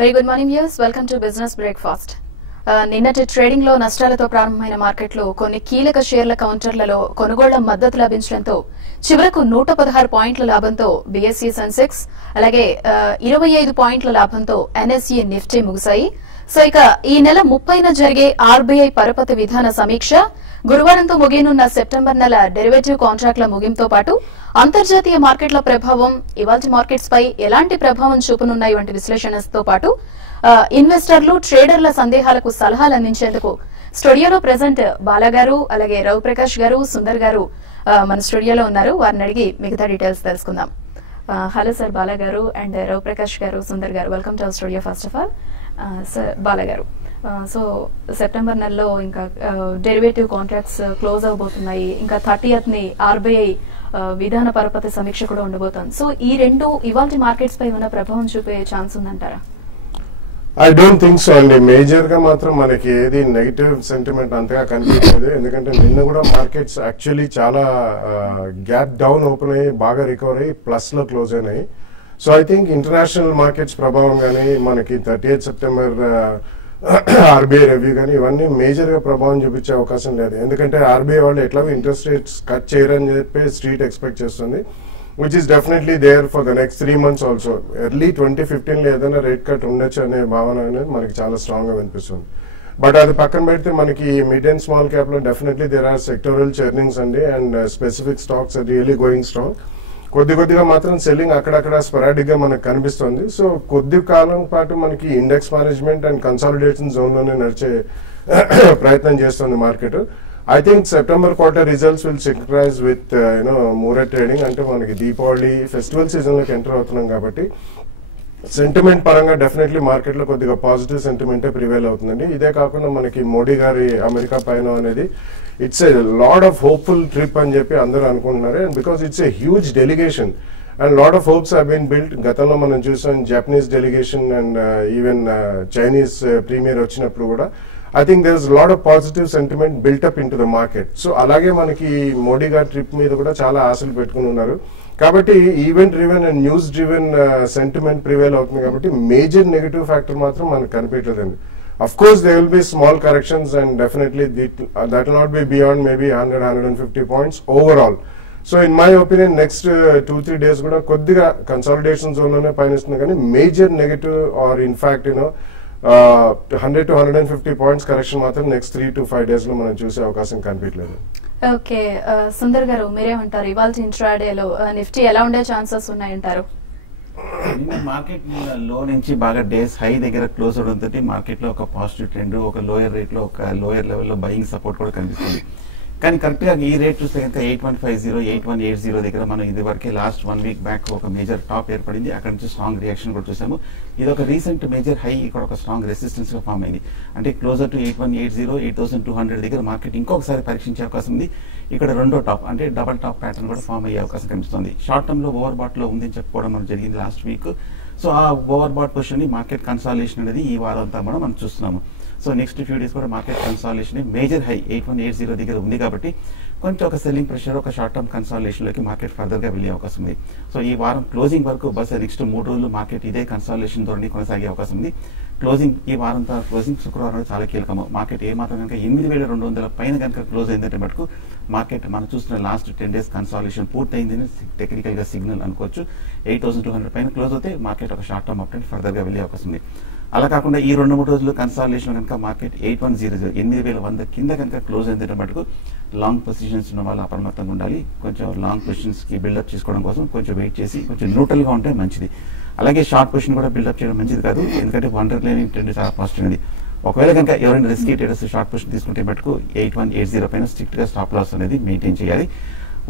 Very good morning viewers, welcome to business breakfast. నిన్నటి trading లో నష్టాలతో ప్రారంభమైన మార్కెట్లో కొన్ని కీలక షేర్ల కౌంటర్లలో కొనుగోళ్ల మద్దతు లభించడంతో చివరకు 116 పాయింట్ల లాభంతో బీఎస్ఈ సెన్సెక్స్ అలాగే 25 పాయింట్ల లాభంతో ఎన్ఎస్ఈ నిఫ్టీ ముగిశాయి. సో ఇక ఈ నెల 30న జరిగే ఆర్బీఐ పరపతి విధాన సమీక్ష, గురువారంతో ముగియనున్న సెప్టెంబర్ నెల డెరివేటివ్ కాంట్రాక్ట్ల ముగింపుతో పాటు అంతర్జాతీయ మార్కెట్ల ప్రభావం ఇవాల్టి మార్కెట్స్ పై ఎలాంటి ప్రభావం చూపనున్నాయి వంటి విశ్లేషణతో పాటు ఇన్వెస్టర్లు, ట్రేడర్ల సందేహాలకు సలహాలు అందించేందుకు స్టూడియోలో ప్రెసెంట్ బాలాగారు అలాగే రవిప్రకాష్ గారు, సుందర్ గారు మన స్టూడియోలో ఉన్నారు. వారిని అడిగి మిగతా డీటెయిల్స్ తెలుసుకుందాం. హలో సార్, బాలాగారు and Raviprakash garu, Sundar garu, welcome to our studio. First of all sir బాలాగారు, సో సెప్టెంబర్ నెలలో ఇంకా డెరివేటివ్ కాంట్రాక్ట్స్ క్లోజ్ అవబోతున్నాయి. ఇంకా 30th ఆర్బీఐ విధాన పరపతి సమీక్ష కూడా ఉండబోతోంది. సో ఈ రెండు ఇవాల్టి మార్కెట్స్ పై ఉన్న ప్రభావం చూపే ఛాన్స్ ఉందంటారా? ఐ డోంట్ థింక్ సో అండి. మేజర్ గా మాత్రం మనకి ఏది నెగిటివ్ సెంటిమెంట్ అంతగా కనిపించలేదు. ఎందుకంటే నిన్న కూడా మార్కెట్స్ యాక్చువల్లీ చాలా గ్యాప్ డౌన్ ఓపెన్ అయ్యి బాగా రికవర్ అయ్యి ప్లస్ లో క్లోజ్ అయినాయి. So I think international markets ప్రభావం కానీ మనకి 30th సెప్టెంబర్ ఆర్బీఐ రివ్యూ కానీ ఇవన్నీ మేజర్ గా ప్రభావం చూపించే అవకాశం లేదు. ఎందుకంటే ఆర్బీఐ వాళ్ళు ఎట్లాగో ఇంట్రెస్ట్ రేట్స్ కట్ చేయరని చెప్పి స్ట్రీట్ ఎక్స్పెక్ట్ చేస్తుంది, which is definitely there for the next 3 months also. Early 2015 లో ఏదైనా రేట్ కట్ ఉండొచ్చు అనే భావన అనేది మనకి చాలా స్ట్రాంగ్ గా వినిపిస్తుంది. బట్ అది పక్కన పెడితే మనకి మిడ్ అండ్ స్మాల్ క్యాప్ లో definitely there are sectoral churnings అండి, and specific stocks are really going strong. కొద్దిగా మాత్రం సెల్లింగ్ అక్కడక్కడ స్పెరాడిక్ గా మనకు కనిపిస్తుంది. సో కొద్ది కాలం పాటు మనకి index management and consolidation zone లోనే నడిచే ప్రయత్నం చేస్తుంది market. I think September quarter results will synchronize with more trading. అంటే మనకి దీపావళి ఫెస్టివల్ సీజన్ లోకి ఎంటర్ అవుతున్నాం కాబట్టి సెంటిమెంట్ పరంగా డెఫినెట్లీ మార్కెట్ లో కొద్దిగా పాజిటివ్ సెంటిమెంటే ప్రివేల్ అవుతుందండి. ఇదే కాకుండా మనకి మోడీ గారి అమెరికా పైన అనేది it's a lot of hopeful trip అని చెప్పి అందరూ అనుకుంటున్నారు. And because it's a huge delegation and lot of hopes have been built. గతంలో మనం చూసాం Japanese delegation and even Chinese premier వచ్చినప్పుడు కూడా I think there is a lot of positive sentiment built up into the market. So అలాగే మనకి మోడీ గారి trip మీద కూడా చాలా ఆశలు పెట్టుకుని ఉన్నారు కాబట్టి event driven and news driven sentiment prevail అవుతుంది కాబట్టి మేజర్ నెగటివ్ ఫ్యాక్టర్ మాత్రం మనకు కనిపించలేదండి. Of course there will be small corrections and definitely that will not be beyond maybe 100-150 points overall. So in my opinion next 2-3 days కూడా కొద్దిగా consolidation zone లోనే పయనిస్తుంది కానీ major negative or in fact 100-150 points correction మాత్రం next 3 to 5 days లో మనం చూసే అవకాశం కనిపించలేదు. ఓకే, సుందర్ గారు మీరేమంటారు? ఇవాళ ఇంట్రాడేలో నిఫ్టీ ఎలా ఉండే ఛాన్సెస్ ఉన్నాయంటారు? మార్కెట్ లో నుంచి బాగా డేస్ హై దగ్గర క్లోజ్ అవడంతో మార్కెట్ లో ఒక పాజిటివ్ ట్రెండ్, ఒక లోయర్ రేట్ లో ఒక లోయర్ లెవెల్ లో బయింగ్ సపోర్ట్ కూడా కనిపిస్తుంది. కానీ కరెక్ట్ గా ఈ రేట్ చూస్తే కనుక 8150, 8180 దగ్గర మనం ఇది వరకే లాస్ట్ 1 week బ్యాక్ ఒక మేజర్ టాప్ ఏర్పడింది. అక్కడ నుంచి స్ట్రాంగ్ రియాక్షన్ కూడా చూసాము. ఇది ఒక రీసెంట్ మేజర్ హై, ఇక్కడ ఒక స్ట్రాంగ్ రెసిస్టెన్స్ గా ఫామ్ అయింది. అంటే క్లోజర్ టు 8180, 8200 దగ్గర మార్కెట్ ఇంకొకసారి పరీక్షించే అవకాశం ఉంది. ఇక్కడ రెండో టాప్ అంటే డబల్ టాప్ ప్యాటర్న్ కూడా ఫామ్ అయ్యే అవకాశం కనిపిస్తుంది. షార్ట్ టర్మ్ లో ఓవర్ బాట్ లో ఉందని చెప్పుకోవడం మనకు జరిగింది లాస్ట్ వీక్. సో ఆ ఓవర్ బాట్ పొజిషన్ ని మార్కెట్ కన్సాలిడేషన్ అనేది ఈ వారం అంతా మనం చూస్తున్నాము. సో నెక్స్ట్ ఫ్యూ డేస్ కూడా మార్కెట్ కన్సాలిడేషన్ మేజర్ హై 8180 దగ్గర ఉంది కాబట్టి కొంచెం ఒక సెల్లింగ్ ప్రెషర్, ఒక షార్ట్ టర్మ్ కన్సాలిడేషన్ లోకి మార్కెట్ ఫర్దర్ గా వెళ్లే అవకాశం ఉంది. సో ఈ వారం క్లోజింగ్ వరకు బస్ నెక్స్ట్ 3 రోజులు మార్కెట్ ఇదే కన్సాలిడేషన్ ధోరణి కొనసాగే అవకాశం ఉంది. క్లోజింగ్ ఈ వారం క్లోజింగ్ శుక్రవారం చాలా కీలకము. మార్కెట్ ఏ మాత్రం కనుక 8200 పైన కనుక క్లోజ్ అయిందంటే మటుకు మార్కెట్ మనం చూస్తున్న లాస్ట్ 10 days కన్సాలిడేషన్ పూర్తయిందని టెక్నికల్ గా సిగ్నల్ అనుకోవచ్చు. 8200 పైన క్లోజ్ అవుతే మార్కెట్ ఒక షార్ట్ టర్మ్ అప్డేట్ ఫర్దర్ గా వెళ్లే అవకాశం ఉంది. అలా కాకుండా ఈ 2-3 రోజులు కన్సాలిడేషన్ కనుక మార్కెట్ 8100, 8100 కింద కనుక క్లోజ్ అయిందంటే మటుకు లాంగ్ పొజిషన్స్ ఉన్న వాళ్ళు అప్రమత్తంగా ఉండాలి. కొంచెం లాంగ్ పొజిషన్స్ కి బిల్డప్ చేసుకోవడం కోసం కొంచెం వెయిట్ చేసి కొంచెం న్యూట్రల్ గా ఉంటే మంచిది. అలాగే షార్ట్ పొజిషన్ కూడా బిల్డప్ చేయడం మంచిది కాదు, ఎందుకంటే వండర్ లేని ట్రెండ్ చాలా పాజిటివ్ ఉంది. ఒకవేళ కనుక ఎవరైనా రిస్కీ ట్రేడర్స్ షార్ట్ పొజిషన్ తీసుకుంటే మటుకు 8180 పైన స్ట్రిక్ట్ గా స్టాప్ లాస్ అనేది మెయింటైన్ చేయాలి.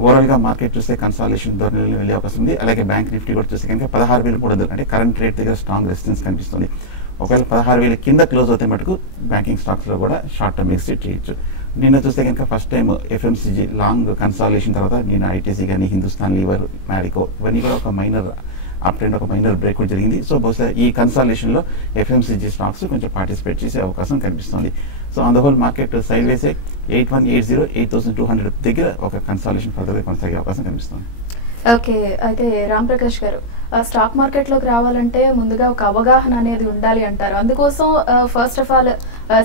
ఓవరాల్ గా మార్కెట్ చూస్తే కన్సాలిడేషన్ ధోరణిలో వెళ్ళే అవకాశం ఉంది. అలాగే బ్యాంక్ నిఫ్టీ కూడా చూస్తే కనుక 16300 అంటే కరెంట్ రేట్ దగ్గర స్ట్రాంగ్ రెసిస్టెన్స్ కనిపిస్తుంది. ఒకవేళ 16000 కింద క్లోజ్ అవుతే మటుకు బ్యాంకింగ్ స్టాక్స్ లో కూడా షార్ట్ టర్మ్ ఎగ్జిట్ చేయొచ్చు. నిన్న చూస్తే కనుక first time FMCG long consolidation తర్వాత నేను ఐటీసీ కానీ, హిందుస్థాన్ లీవర్, మ్యారికో ఇవన్నీ కూడా ఒక మైనర్ అప్ ట్రెండ్, ఒక మైనర్ బ్రేక్ కూడా జరిగింది. సో బహుశా ఈ కన్సాలిడేషన్ లో ఎఫ్ఎంసీజీ స్టాక్స్ కొంచెం పార్టిసిపేట్ చేసే అవకాశం కనిపిస్తుంది. So on the whole market side వేసే 8180, 8200 దగ్గర ఒక కన్సాలిడేషన్ ఫర్దర్ గా కొనసాగే అవకాశం కనిపిస్తుంది. ఓకే, అయితే రామ్ ప్రకాష్ గారు, స్టాక్ మార్కెట్ లోకి రావాలంటే ముందుగా ఒక అవగాహన అనేది ఉండాలి అంటారు. అందుకోసం first of all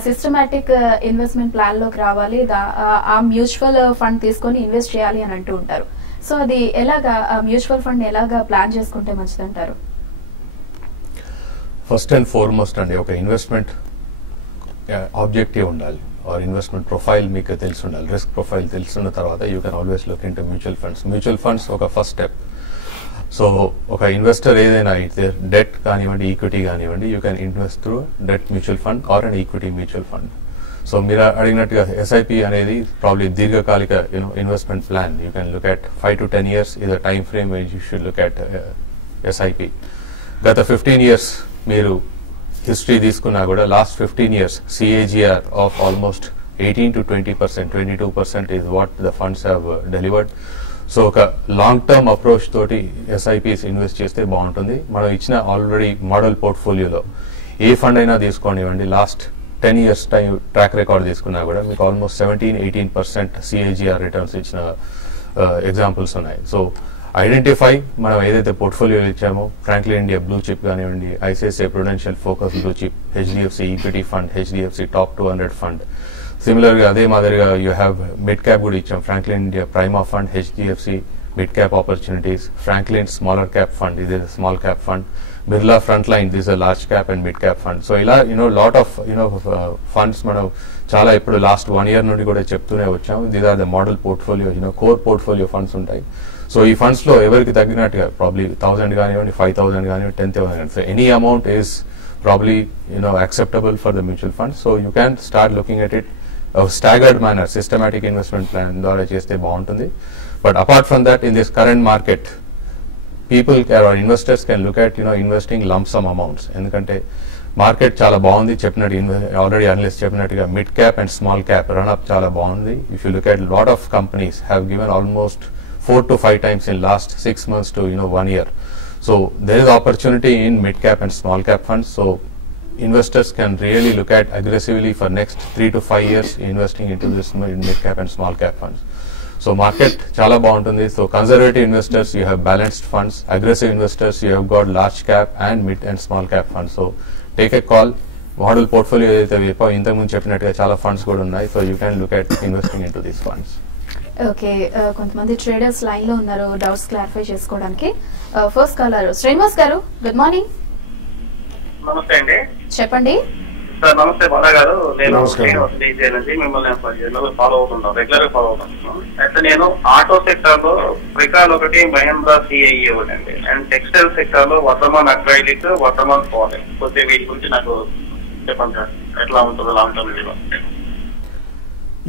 systematic investment plan లోకి రావాలి, ఆ మ్యూచువల్ ఫండ్ తీసుకొని ఇన్వెస్ట్ చేయాలి అని అంటూ ఉంటారు. సో అది ఎలాగా మ్యూచువల్ ఫండ్ ఎలాగా ప్లాన్ చేసుకుంటే మంచిది అంటారు? ఫస్ట్ అండ్ ఫార్మోస్ట్ అండి, ఒక ఇన్వెస్ట్మెంట్ ఆబ్జెక్టివ్ ఉండాలి, ఆర్ ఇన్వెస్ట్మెంట్ ప్రొఫైల్ మీకు తెలిసి ఉండాలి. రిస్క్ ప్రొఫైల్ తెలుసున్న తర్వాత you can always look in to mutual funds. Mutual funds ఒక ఫస్ట్ స్టెప్. సో ఒక ఇన్వెస్టర్ ఏదైనా అయితే డెట్ కానివ్వండి, ఈక్విటీ కానివ్వండి, you can invest through debt mutual fund are and equity mutual fund. So మీరు అడిగినట్టుగా ఎస్ఐపి అనేది ప్రాబ్లీ దీర్ఘకాలిక investment plan. You can look at 5 to 10 years is a time frame when you should look at SIP. గత 15 years మీరు history తీసుకున్నా కూడా last 15 years CAGR of almost 18 to 20%, 22% is what the funds have delivered. So ఒక long term approach తోటి SIPs invest చేస్తే బాగుంటుంది. మనం ఇచ్చిన ఆల్రెడీ మోడల్ పోర్ట్ఫోలియోలో ఏ ఫండ్ అయినా తీసుకోనివ్వండి, last 10 years time track record తీసుకున్నా కూడా మీకు ఆల్మోస్ట్ 17-18% CAGR రిటర్న్స్ ఇచ్చిన ఎగ్జాంపుల్స్ ఉన్నాయి. సో ఐడెంటిఫై మనం ఏదైతే పోర్ట్ఫోలియో ఇచ్చామో, ఫ్రాంక్లిన్ ఇండియా బ్లూ చిప్ కానివ్వండి, ICICI prudential focus blue chip, HDFC equity fund, HDFC top 200 fund. సిమిలర్గా అదే మాదిరిగా యూ హ్యావ్ మిడ్ క్యాప్ కూడా ఇచ్చాం, Franklin India prima fund, HDFC mid cap opportunities, Franklin smaller cap fund, ఇది small cap fund, Birla front line, this large cap and mid cap fund. So ఇలా lot of funds మనం చాలా ఇప్పుడు last 1 year నుండి కూడా చెప్తూనే వచ్చాం. These are the model portfolio, core portfolio funds ఉంటాయి. సో ఈ ఫండ్స్ లో ఎవరికి తగ్గినట్టుగా ప్రాబ్లీ 1000 కానివ్వండి, 5000 కానివ్వండి, 10,000. So any amount is probably acceptable for the mutual fund. So you can start looking at it staggered manner, systematic investment plan ద్వారా చేస్తే బాగుంటుంది. But apart from that, in this current market, people or investors can look at investing lump sum amounts. ఎందుకంటే market చాలా బాగుంది, చెప్పినట్టు already analyst చెప్పినట్టుగా mid cap and small cap run up చాలా బాగుంది. If you look at lot of companies have given almost 4 to 5 times in last 6 months to 1 year. So there is opportunity in mid cap and small cap funds. So investors can really look at aggressively for next 3 to 5 years investing into this mid cap and small cap funds. So market chala baguntundi. So conservative investors, you have balanced funds. Aggressive investors, you have got large cap and mid and small cap funds. So take a call. Model portfolio ఏదైతే ఇంతకు ముందు చెప్పినట్టుగా చాలా funds కూడా ఉన్నాయి. So you can look at investing into these funds. Okay, కొంతమంది traders line లో ఉన్నారు డౌట్స్ క్లారిఫై చేసుకోవడానికి. ఫస్ట్ కాలర్ శ్రీనివాస్ గారు, గుడ్ మార్నింగ్. నమస్తే అండి. చెప్పండి సార్. నమస్తే బాలా గారు. నేను మిమ్మల్ని ఫాలో అవుతున్నాను, రెగ్యులర్ గా ఫాలో అవుతున్నాను. అయితే నేను ఆటో సెక్టర్ లో ప్రికాల్ ఒకటి, మహేంద్ర సిఐఈ ఒకటి అండి, అండ్ టెక్స్టైల్ సెక్టర్ లో వర్ధమాన్ అక్రైలిక్, వర్ధమాన్ పాలిక్. కొద్దిగా వీటి గురించి నాకు చెప్పండి సార్, ఎట్లా ఉంటుందో లాంగ్ టర్మ్ లో.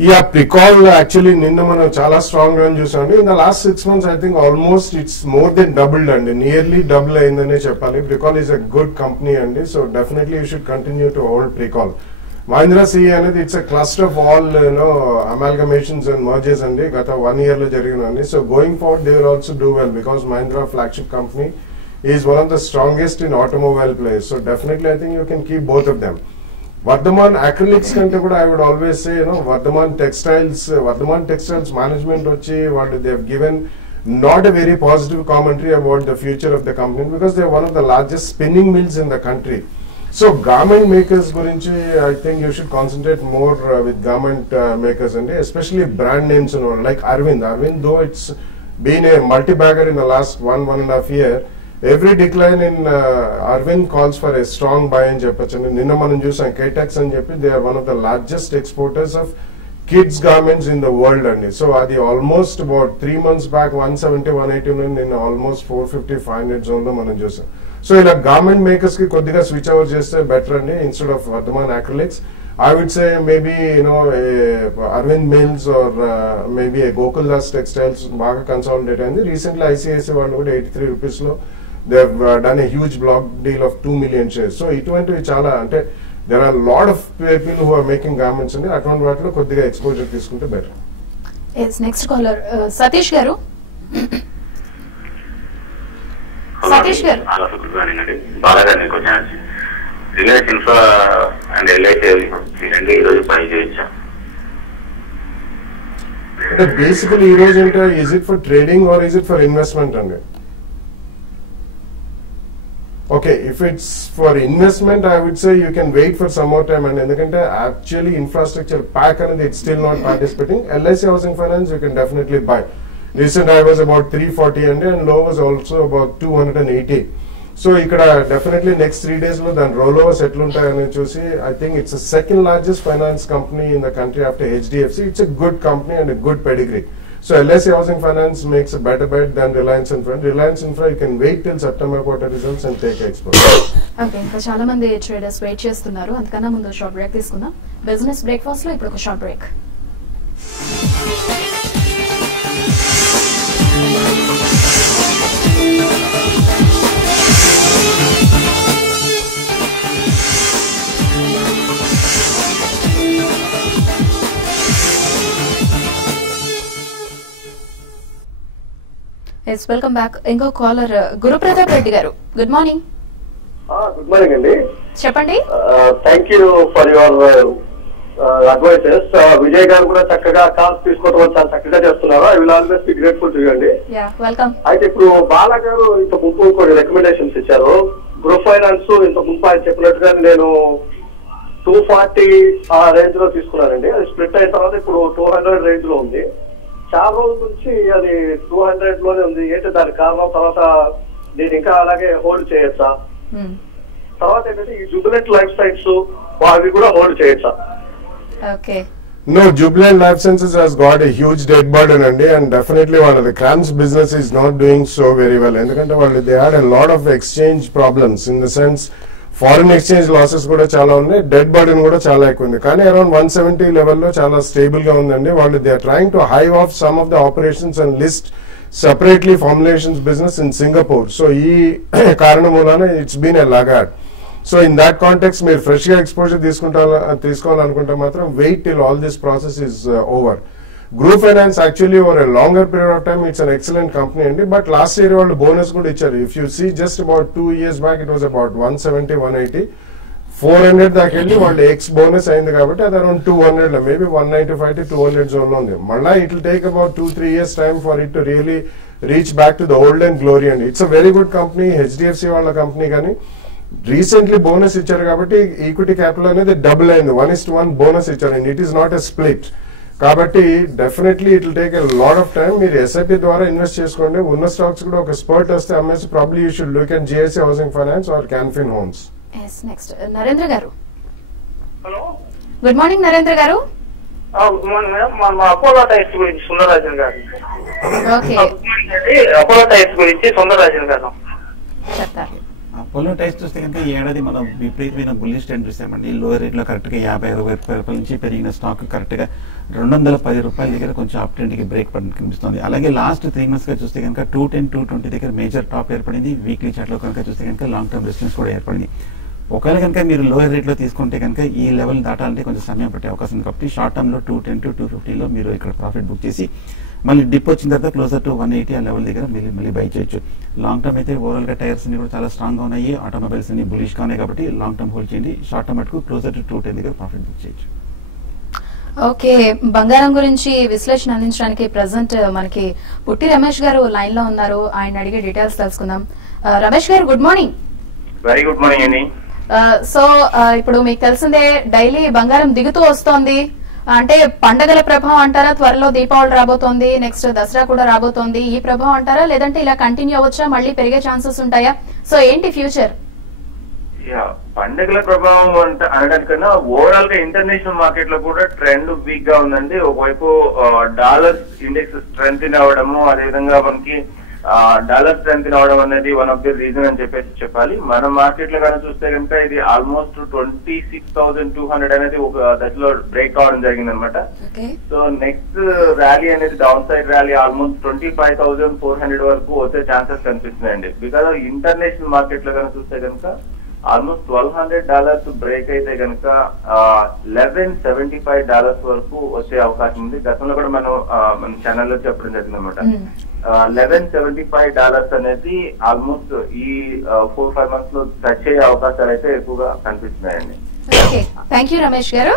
Yeah, Pricol actually నిన్న మనం చాలా స్ట్రాంగ్ గా చూసాం. In the last 6 months I think almost it's more than doubled అండి, నియర్లీ డబుల్ అయిందనే చెప్పాలి. Pricol is a good company అండి, so definitely you should continue to hold Pricol. Mahindra CE అనేది it's a cluster of all amalgamations and mergers అండి, గత 1 year లో జరిగినండి. So going forward they will also do well because Mahindra flagship company is one of the strongest in automobile players. So definitely I think you can keep both of them. Vardhaman acrylics కంటే కూడా I would always say Vardhaman textiles management వచ్చి వాళ్ళు they have given not a very positive commentary about the future of the company because they are one of the largest spinning mills in the country. So garment makers gurinchi I think you should concentrate more with garment makers and especially brand names like Arvind though it's been a multi-bagger in the last 1.5 year. Every decline in Arvind calls for a strong buy in Japan. Ninna manam chusam K-Tex and Japan, they are one of the largest exporters of kids garments in the world and so adi almost about 3 months back 170-180 in almost 450-500 zone lo manam chusam. So ila garment makers ki koddiga switch over cheste better and instead of Vardhaman acrylics I would say maybe Arvind Mills or maybe a Gokuldas Textiles baga consolidate and recently ICICI vallu kuda 83 rupees lo they have done a huge block deal of 2 million shares. So itvanti chala ante there are a lot of people who are making garments and atonti vaatlo koddiga exposure తీసుకుంటే better. Yes, next caller Satish garu. Satish garu బాలాగారిని question Reliance infra and LIC రెండు ఈరోజు పై చేయొచ్చా? అంటే basically ఈ రోజు అంటే is it for trading or is it for investment అండి? Okay, if it's for investment, I would say you can wait for some more time. And ఎందుకంటే actually infrastructure pack అనేది it's still not participating. LIC Housing Finance you can definitely buy. Recent high was about 340 and low was also about 280. So ఇక్కడ definitely next 3 days లో దాని rollovers ఎట్లుంటాయని చూసి I think it's the second largest finance company in the country after HDFC. It's a good company and a good pedigree. So LIC Housing Finance makes a better bet than Reliance Infra. Reliance Infra you can wait till September quarter results and take exposure. Okay, ఇంకా చాలా మంది traders wait చేస్తున్నారు. అందుకన్నా ముందు short break తీసుకుందాం. Business breakfast లో ఇప్పుడు ఒక short break. Yes, welcome back. ఇంకో కాలర్ గురుప్రతాప్ రెడ్డి గారు, గుడ్ మార్నింగ్. గుడ్ మార్నింగ్ అండి, చెప్పండి. Thank you for your advices. Vijay గారు కూడా చక్కగా కాల్స్ తీసుకోవడం చాలా చక్కగా చేస్తున్నారు. I will always be grateful to you అండి. వెల్కమ్. అయితే ఇప్పుడు బాలా గారు ఇంత ముందు కొన్ని రికమెండేషన్స్ ఇచ్చారు. గ్రూప్ ఫైనాన్స్ ఇంత ముందు ఆయన చెప్పినట్టుగా నేను 240 ఆ రేంజ్ లో తీసుకున్నానండి. అది స్ప్లిట్ అయిన తర్వాత ఇప్పుడు 200 రేంజ్ లో ఉంది. చాలా రోజుల నుంచి అది 200 లోనే ఉంది. ఏంటి దాని కారణం? తర్వాత నేను ఇంకా అలాగే హోల్డ్ చేయొచ్చా? తర్వాత ఏంటంటే ఈ జుబిలెంట్ లైఫ్ సైన్స్ అవి కూడా హోల్డ్ చేయొచ్చా? Okay. No, Jubilant Life Sciences has got a huge debt burden and definitely one of the CRAMS business is not doing so very well. ఎందుకంటే వాళ్ళు they had a lot of exchange problems in the sense foreign exchange losses కూడా చాలా ఉన్నాయి, dead burden కూడా చాలా ఎక్కువ ఉంది. కానీ అరౌండ్ 170 లెవెల్లో చాలా స్టేబుల్ గా ఉందండి. వాళ్ళు they are trying to hive off some of the operations and list separately formulations business in Singapore. So ఈ కారణం మూలాన it's been a laggard. So in that context మీరు ఫ్రెష్ గా ఎక్స్పోజర్ తీసుకోవాలనుకుంటే మాత్రం wait till all this process is over. Group Finance actually over a longer period of time it's an excellent company and but last year వాళ్ళు bonus కూడా ఇచ్చారు. If you see just about 2 years back it was about 170 180 400 దాకా వెళ్ళి వాళ్ళు X bonus అయింది కాబట్టి అది around 200 maybe 195 to 200 zone లో ఉంది. మళ్ళీ it will take about 2-3 years time for it to really reach back to the olden glory and it's a very good company. HDFC వాళ్ళ కంపెనీ కానీ రీసెంట్లీ బోనస్ ఇచ్చారు కాబట్టి ఈక్విటీ క్యాపిటల్ అనేది double అయింది. 1:1 bonus ఇచ్చారు and it is not a split. కాబట్టి definitely it will take a lot of time. మీరు SIP ద్వారా ఇన్వెస్ట్ చేసుకోండి. ఉన్న స్టాక్స్ కూడా ఒక స్పర్ట్ వస్తే అమ్మేసి probably you should look at GIC housing finance or Canfin homes. Next Narendra garu. Hello, good morning Narendra garu. Good morning madam. మా అపోలో టైర్స్ గురించి సుందరరాజన్ గారు. ఓకే, అపోలో టైర్స్ గురించి సుందరరాజన్ గారు చెప్తారు. అపోలో టైర్స్ చూస్తే కనుక ఈ ఏడాది మనం విపరీతమైన బుల్లిష్ ట్రెండ్ చూసామండి. లోయర్ రేట్ లో కరెక్ట్ గా 50-60 రూపాయల నుంచి పెరిగిన స్టాక్ కరెక్ట్ గా 210 రూపాయల దగ్గర కొంచెం అప్ ట్రెండ్ కి బ్రేక్ పడినట్టు కనిపిస్తుంది. అలాగే లాస్ట్ 3 months గా చూస్తే కనుక 210-220 దగ్గర మేజర్ టాప్ ఏర్పడింది. వీక్లీ చార్ట్ లో కనుక చూస్తే కనుక లాంగ్ టర్మ్ రెసిస్టెన్స్ కూడా ఏర్పడింది. ఒకవేళ కనుక మీరు లోయర్ రేట్ లో తీసుకుంటే కనుక ఈ లెవెల్ దాటాలంటే కొంచెం సమయం పట్టే అవకాశం ఉంది. కాబట్టి షార్ట్ టర్మ్ లో 210-250 లో మీరు ఇక్కడ ప్రాఫిట్ బుక్ చేసి మళ్ళీ డిప్ వచ్చిన తర్వాత క్లోజర్ టు 180 ఆ లెవెల్ దగ్గర మళ్ళీ బై చేయొచ్చు. లాంగ్ టర్మ్ అయితే ఓవరాల్ గా టైర్స్ అన్ని కూడా చాలా స్ట్రాంగ్ గా ఉన్నాయి. ఆటోమొబైల్స్ అన్ని బులిష్ గా ఉన్నాయి కాబట్టి లాంగ్ టర్మ్ హోల్డ్ చేయండి. షార్ట్ టర్మ్ మటుకు క్లోజర్ టు 210 దగ్గర ప్రాఫిట్ బుక్ చేయొచ్చు. ఓకే, బంగారం గురించి విశ్లేషణ అందించడానికి ప్రెసెంట్ మనకి పుట్టి రమేష్ గారు లైన్ లో ఉన్నారు. ఆయన అడిగే డీటెయిల్స్ తెలుసుకుందాం. రమేష్ గారు good morning. Very good morning అండి. సో ఇప్పుడు మీకు తెలిసిందే డైలీ బంగారం దిగుతూ వస్తోంది. అంటే పండగల ప్రభావం అంటారా? త్వరలో దీపావళి రాబోతోంది, నెక్స్ట్ దసరా కూడా రాబోతోంది. ఈ ప్రభావం అంటారా, లేదంటే ఇలా కంటిన్యూ అవ్వచ్చా, మళ్ళీ పెరిగే ఛాన్సెస్ ఉంటాయా? సో ఏంటి ఫ్యూచర్? పండుగల ప్రభావం అనడానికన్నా ఓవరాల్ గా ఇంటర్నేషనల్ మార్కెట్ లో కూడా ట్రెండ్ వీక్ గా ఉందండి. ఒకవైపు డాలర్ ఇండెక్స్ స్ట్రెంగ్ అవడము, అదేవిధంగా మనకి డాలర్ స్ట్రెంగ్ అవడం అనేది వన్ ఆఫ్ ది రీజన్ అని చెప్పాలి. మన మార్కెట్ లో కనుక చూస్తే కనుక ఇది ఆల్మోస్ట్ 26,200 అనేది ఒక దశలో బ్రేక్ కావడం జరిగింది అనమాట. సో నెక్స్ట్ ర్యాలీ అనేది డౌన్ సైడ్ ర్యాలీ ఆల్మోస్ట్ 25,400 వరకు వచ్చే ఛాన్సెస్ కనిపిస్తున్నాయండి. బికాస్ ఇంటర్నేషనల్ మార్కెట్ లో కనుక చూస్తే కనుక ఆల్మోస్ట్ $1,200 బ్రేక్ అయితే కనుక $1,175 వరకు వచ్చే అవకాశం ఉంది. గతంలో కూడా మన ఛానల్లో చెప్పడం జరిగింది అనమాట. $1,175 అనేది ఆల్మోస్ట్ ఈ 4-5 months లో టచ్ అయ్యే అవకాశాలు అయితే ఎక్కువగా కనిపిస్తున్నాయండి. థ్యాంక్ యూ రమేష్ గారు.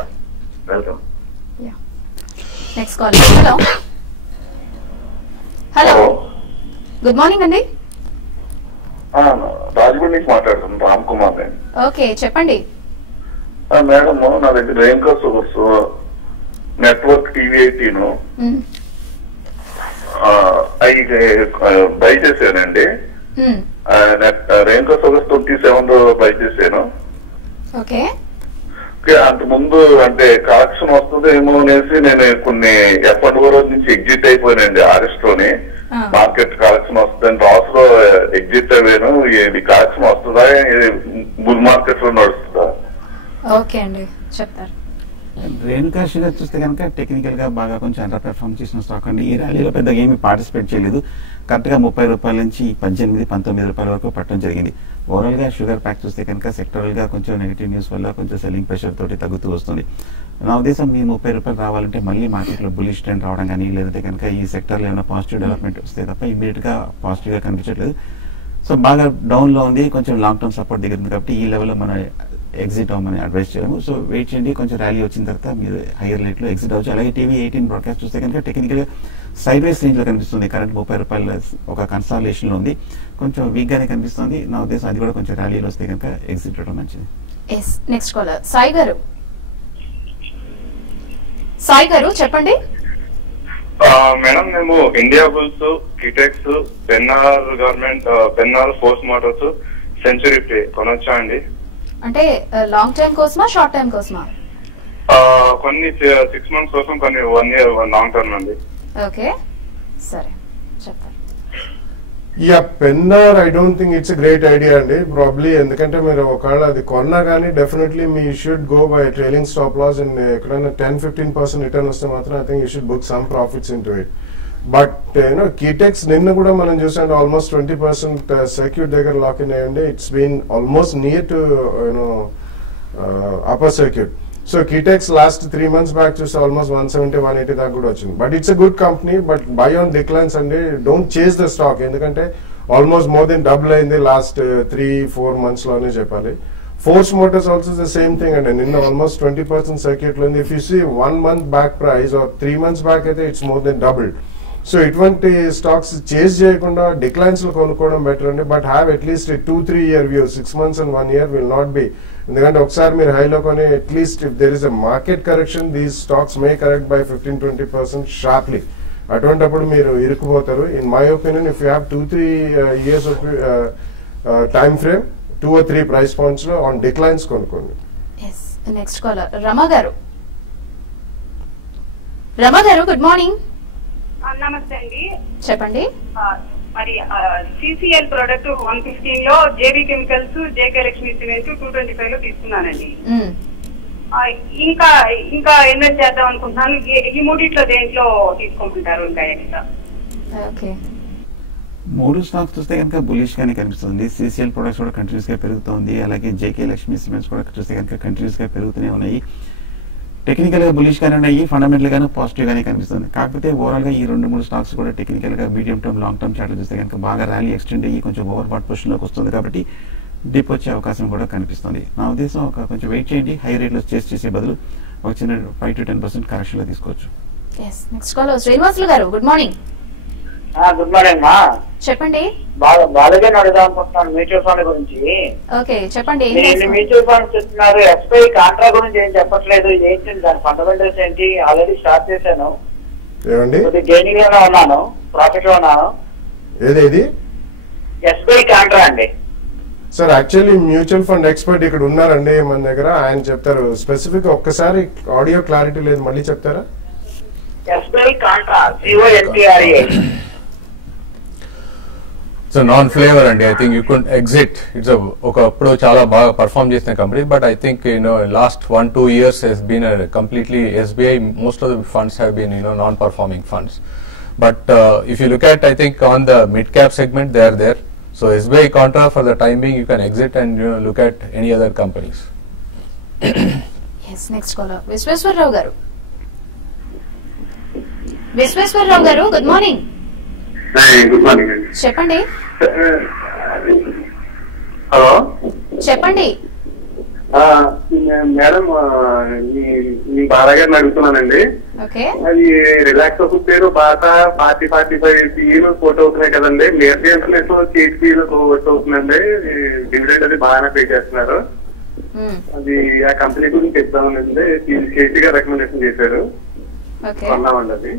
Welcome. Next call. Hello good morning అండి. రాజమండ్రి నుంచి మాట్లాడుతున్నాను, రామ్ కుమార్. ఓకే, చెప్పండి. మేడం, నా దగ్గర రేణుకా షుగర్స్ నెట్వర్క్ టీవీ 18 అవి బై చేశానండి. రేణుకా షుగర్స్ 27 బై చేశాను. ఓకే, అంత ముందు అంటే కలెక్షన్ వస్తుంది ఏమో అనేసి నేను కొన్ని F&O రోజు నుంచి ఎగ్జిట్ అయిపోయానండి. ఆర్ఎస్ లోని మార్కెట్ కలెక్షన్ వస్తుందని లాస్ లో ఎగ్జిట్ అయ్యాను. ఇది కలెక్షన్ వస్తుందా, బుల్ మార్కెట్ లో నడుస్తుందా? ఓకే అండి, చెప్తారు. రేణుకా షుగర్ చూస్తే కనుక టెక్నికల్ గా బాగా కొంచెం అండర్ పెర్ఫార్మ్ చేసిన స్టాక్ అండి. ఈ ర్యాలీలో పెద్దగా ఏమీ పార్టిసిపేట్ చేయలేదు. కరెక్ట్ గా 30 రూపాయల నుంచి 18-19 రూపాయల వరకు పట్టడం జరిగింది. ఓవరాల్ గా షుగర్ ప్యాక్ చూస్తే కనుక సెక్టరల్ గా కొంచెం నెగిటివ్ న్యూస్ వల్ల కొంచెం సెల్లింగ్ ప్రెషర్ తోటి తగ్గుతూ వస్తుంది. నా ఉద్దేశం మీ 30 రూపాయలు రావాలంటే మళ్ళీ మార్కెట్ లో బులిష్ ట్రెండ్ రావడం కానీ, లేదంటే కనుక ఈ సెక్టర్ లో ఏమైనా పాజిటివ్ డెవలప్మెంట్ వస్తే తప్ప ఇమీడియట్ గా పాజిటివ్ గా కనిపించట్లేదు. సో బాగా డౌన్ లో ఉంది, కొంచెం లాంగ్ టర్మ్ సపోర్ట్ దగ్గర ఉంది కాబట్టి ఈ లెవెల్లో మనం ఎగ్జిట్ అవ్వమని అడ్వైస్ చేయము. సో వెయిట్ చేయండి, కొంచెం ర్యాలీ వచ్చిన తర్వాత మీరు హైయర్ రేట్ లో ఎగ్జిట్ అవ్వచ్చు. అలాగే టీవీ 18 బ్రాడ్కాస్ట్ చూస్తే కనుక టెక్నికల్ గా సైడ్ వేస్ రేంజ్ లో కనిపిస్తుంది. కరెంట్ 30 రూపాయల ఒక కన్సాలేషన్ లో ఉంది, కొంచెం వీక్ గానే కనిపిస్తుంది. నా ఉద్దేశం అది కూడా కొంచెం ర్యాలీలో వస్తే కనుక ఎగ్జిట్ అవ్వడం మంచిది. నెక్స్ట్ కాలర్ సాయి గారు. సాయి గారు, చెప్పండి. మేడం, మేము India bulls, Kitex, Pennar government, Pennar Force Motors, century ply కొనొచ్చా అండి? అంటే లాంగ్ టైం కోసమా, షార్ట్ టైం కోసమా? కొన్ని 6 months కోసం, కొన్ని 1 year లాంగ్ టర్మ్ అండి. ఓకే, సరే, చెప్తారు. Pennar I don't think it's a great idea అండి. ప్రాబ్లీ ఎందుకంటే మీరు ఒకవేళ అది కొన్నా కానీ డెఫినెట్లీ మీ should go by trailing stop loss. And ఎక్కడైనా 10-15% రిటర్న్ వస్తే మాత్రం I think you should book some profits in to it. But you know Kitex నిన్న కూడా మనం చూసాం ఆల్మోస్ట్ 20% సర్క్యూట్ దగ్గర లాక్ ఇన్ అయ్యండి. It's been almost near to you know upper circuit. So Kitex last 3 months back చూస్తే ఆల్మోస్ట్ 170-180 దాకా కూడా వచ్చింది. But it's a good company, but buy on declines అండి. డోంట్ చేజ్ ద స్టాక్, ఎందుకంటే almost more than double అయింది last 3-4 months లోనే చెప్పాలి. Force Motors also the same thing అండి. నిన్న ఆల్మోస్ట్ 20% సర్క్యూట్ లో ఉంది. If you see 1 month back price or 3 months back అయితే it's more than double. So ఇటువంటి స్టాక్స్ చేజ్ చేయకుండా డిక్లైన్స్ లో కొనుక్కోవడం బెటర్ అండి. But have at least 2-3 year view. 6 months and 1 year will not be. ఎందుకంటే ఒకసారి మీరు హైలో కొని at least if there is a market correction, these stocks may correct by 15-20% sharply. అటువంటిప్పుడు మీరు ఇరుక్కుపోతారు. In my opinion, if you have 2-3 years of time frame, 2 or 3 price points లో on declines కొనుక్కోండి. Next caller రమా గారు. రమా గారు, గుడ్ మార్నింగ్. నమస్తే అండి, చెప్పండి. మరి సిసిఎల్ ప్రొడక్ట్ 115 లో, JB chemicals, JK Lakshmi cement 225 లో తీసుకున్నానండి. ఇంకా ఇన్వెస్ట్ చేద్దాం అనుకుంటున్నాను. ఈ మూడిట్లో దేంట్లో తీసుకోమంటారు ఇంకా ఎక్స్ట్రా? ఓకే, 3 స్టాక్స్ చూస్తే కనుక బులిష్ గానే కనిపిస్తుంది. సిసిఎల్ ప్రొడక్ట్స్ కూడా కంటిన్యూస్ గా పెరుగుతుంది. అలాగే జేకే లక్ష్మీ సిమెంట్స్ కూడా చూస్తే కనుక కంటిన్యూస్ గా పెరుగుతూనే ఉన్నాయి. టెక్నికల్ గా బులిష్ గానే ఉన్నాయి, ఫండమెంటల్ గానే పాజిటివ్ గానే కనిపిస్తుంది. కాకపోతే ఓవరాల్ గా ఈ 2-3 స్టాక్స్ కూడా టెక్నికల్ గా medium term, long term chart చూస్తే కనుక బాగా ర్యాలీ ఎక్స్టెండ్ అయ్యి కొంచెం ఓవర్ బాట్ పొజిషన్ లోకి వస్తుంది కాబట్టి డిప్ వచ్చే అవకాశం కూడా కనిపిస్తుంది. నా ఉద్దేశం కొంచెం వెయిట్ చేయండి. హై రేట్ లో చేసే బదులు ఒక చిన్న 5-10% కరెక్షన్ లో తీసుకోవచ్చు. నెక్స్ట్ కాల్ శ్రీనివాసులు గారు, గుడ్ మార్నింగ్. గుడ్ మార్నింగ్ మా, చెప్పండి. బాగా అడుగుదాం అనుకుంటున్నాను మ్యూచువల్ ఫండ్ గురించి. ఓకే, చెప్పండి. మ్యూచువల్ ఫండ్స్ చెప్తున్నారు, ఎస్బీఐ కాంట్రా గురించి ఏం చెప్పట్లేదు. ఏంటి దాని ఫండమెంటల్స్ ఏంటి? ఆల్రెడీ స్టార్ట్ చేశాను, గెయినింగ్ లోనే ఉన్నాను, ప్రాఫిట్ లో ఉన్నాను. ఏదేది? ఎస్బీఐ కాంట్రా అండి. Sir actually mutual fund expert ఇక్కడ ఉన్నారండి మన దగ్గర, ఆయన చెప్తారు స్పెసిఫిక్. ఒక్కసారి ఆడియో క్లారిటీ లేదు, మళ్ళీ చెప్తారా? SBI Contra, CONTRA. It's a non-flavor and I think you couldn't exit. It's ఒకప్పుడు చాలా బాగా పర్ఫార్మ్ చేసిన company, but I think last 1-2 years has been a completely SBI. Most of the funds have been non-performing funds. But if you look at, I think on the mid-cap segment, they are there. So SBI Contra for the time being, you can exit and look at any other companies. Yes, next caller, Visweswarrao garu. Visweswarrao garu, good morning. Good morning అండి. చెప్పండి. Hello, చెప్పండి. Madam, మీ బాలగారిని అడుగుతున్నానండి. అది relax పేరు Bata 45 peel coat అవుతున్నాయి కదండి. నేర్పీ international cheat peel coat అవుతుందండి. Dividend అది బాగానే పే చేస్తున్నారు. అది ఆ కంపెనీ గురించి చెప్తామండి. కేసీ గారు రికమెండేషన్ చేశారు, కొన్నామండి అది.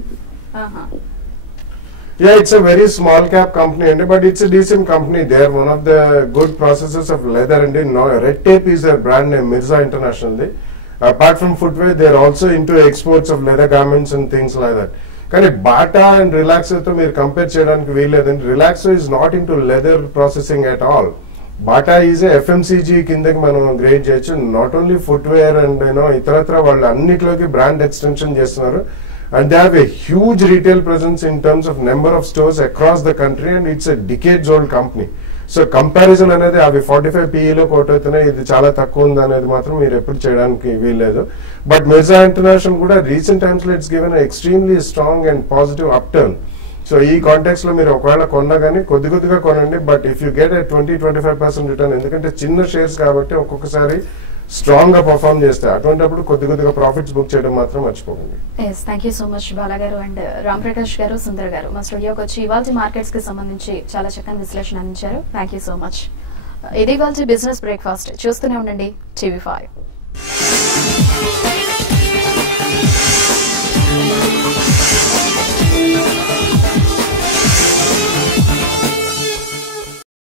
Yeah, it's a very small cap company, but it's a decent company. They are one of the good processors of leather, and Red Tape is their brand name, Mirza International. Apart from footwear, they are also into exports of leather garments and things like that. కానీ Bata and రిలాక్సోతో మీరు compare చేయడానికి వీల్లేదండి. Relaxo is not in to leather processing at all. Bata is FMCG కిందకి మనం grade చేయొచ్చు. Not only footwear and ఇతరత్ర వాళ్ళు అన్నిట్లోకి బ్రాండ్ ఎక్స్టెన్షన్ చేస్తున్నారు. And they have a huge retail presence in terms of number of stores across the country, and it's a decades-old company. So comparison అనేది అవి 45 PE లో coat అవుతున్నాయి, ఇది చాలా తక్కువ ఉంది అనేది మాత్రం మీరు ఎప్పుడు చేయడానికి వీల్లేదు. బట్ మిర్జా ఇంటర్నేషనల్ కూడా రీసెంట్ టైమ్స్ లో it's given extremely strong and positive up turn. So ఈ కాంటెక్స్ లో మీరు ఒకవేళ కొన్నా కానీ కొద్దిగా కొనండి. But if you get 20-25% return, ఎందుకంటే చిన్న షేర్స్ కాబట్టి ఒక్కొక్కసారి స్ట్రాంగ్ గా పర్ఫార్మ్ చేస్తే అటువంటిప్పుడు కొద్దిగా ప్రాఫిట్స్ బుక్ చేయడం మాత్రం మర్చిపోకండి. Thank you so much Bala గారు అండ్ రామ్ ప్రకాష్ గారు, సుందర్ గారు మా స్టూడియోకి వచ్చి ఇవాళ మార్కెట్స్ కి సంబంధించి చాలా చక్కని విశ్లేషణ అందించారు. Thank you so much. ఇది ఇవాళ బిజినెస్ బ్రేక్ఫాస్ట్. చూస్తూనే ఉండండి TV5.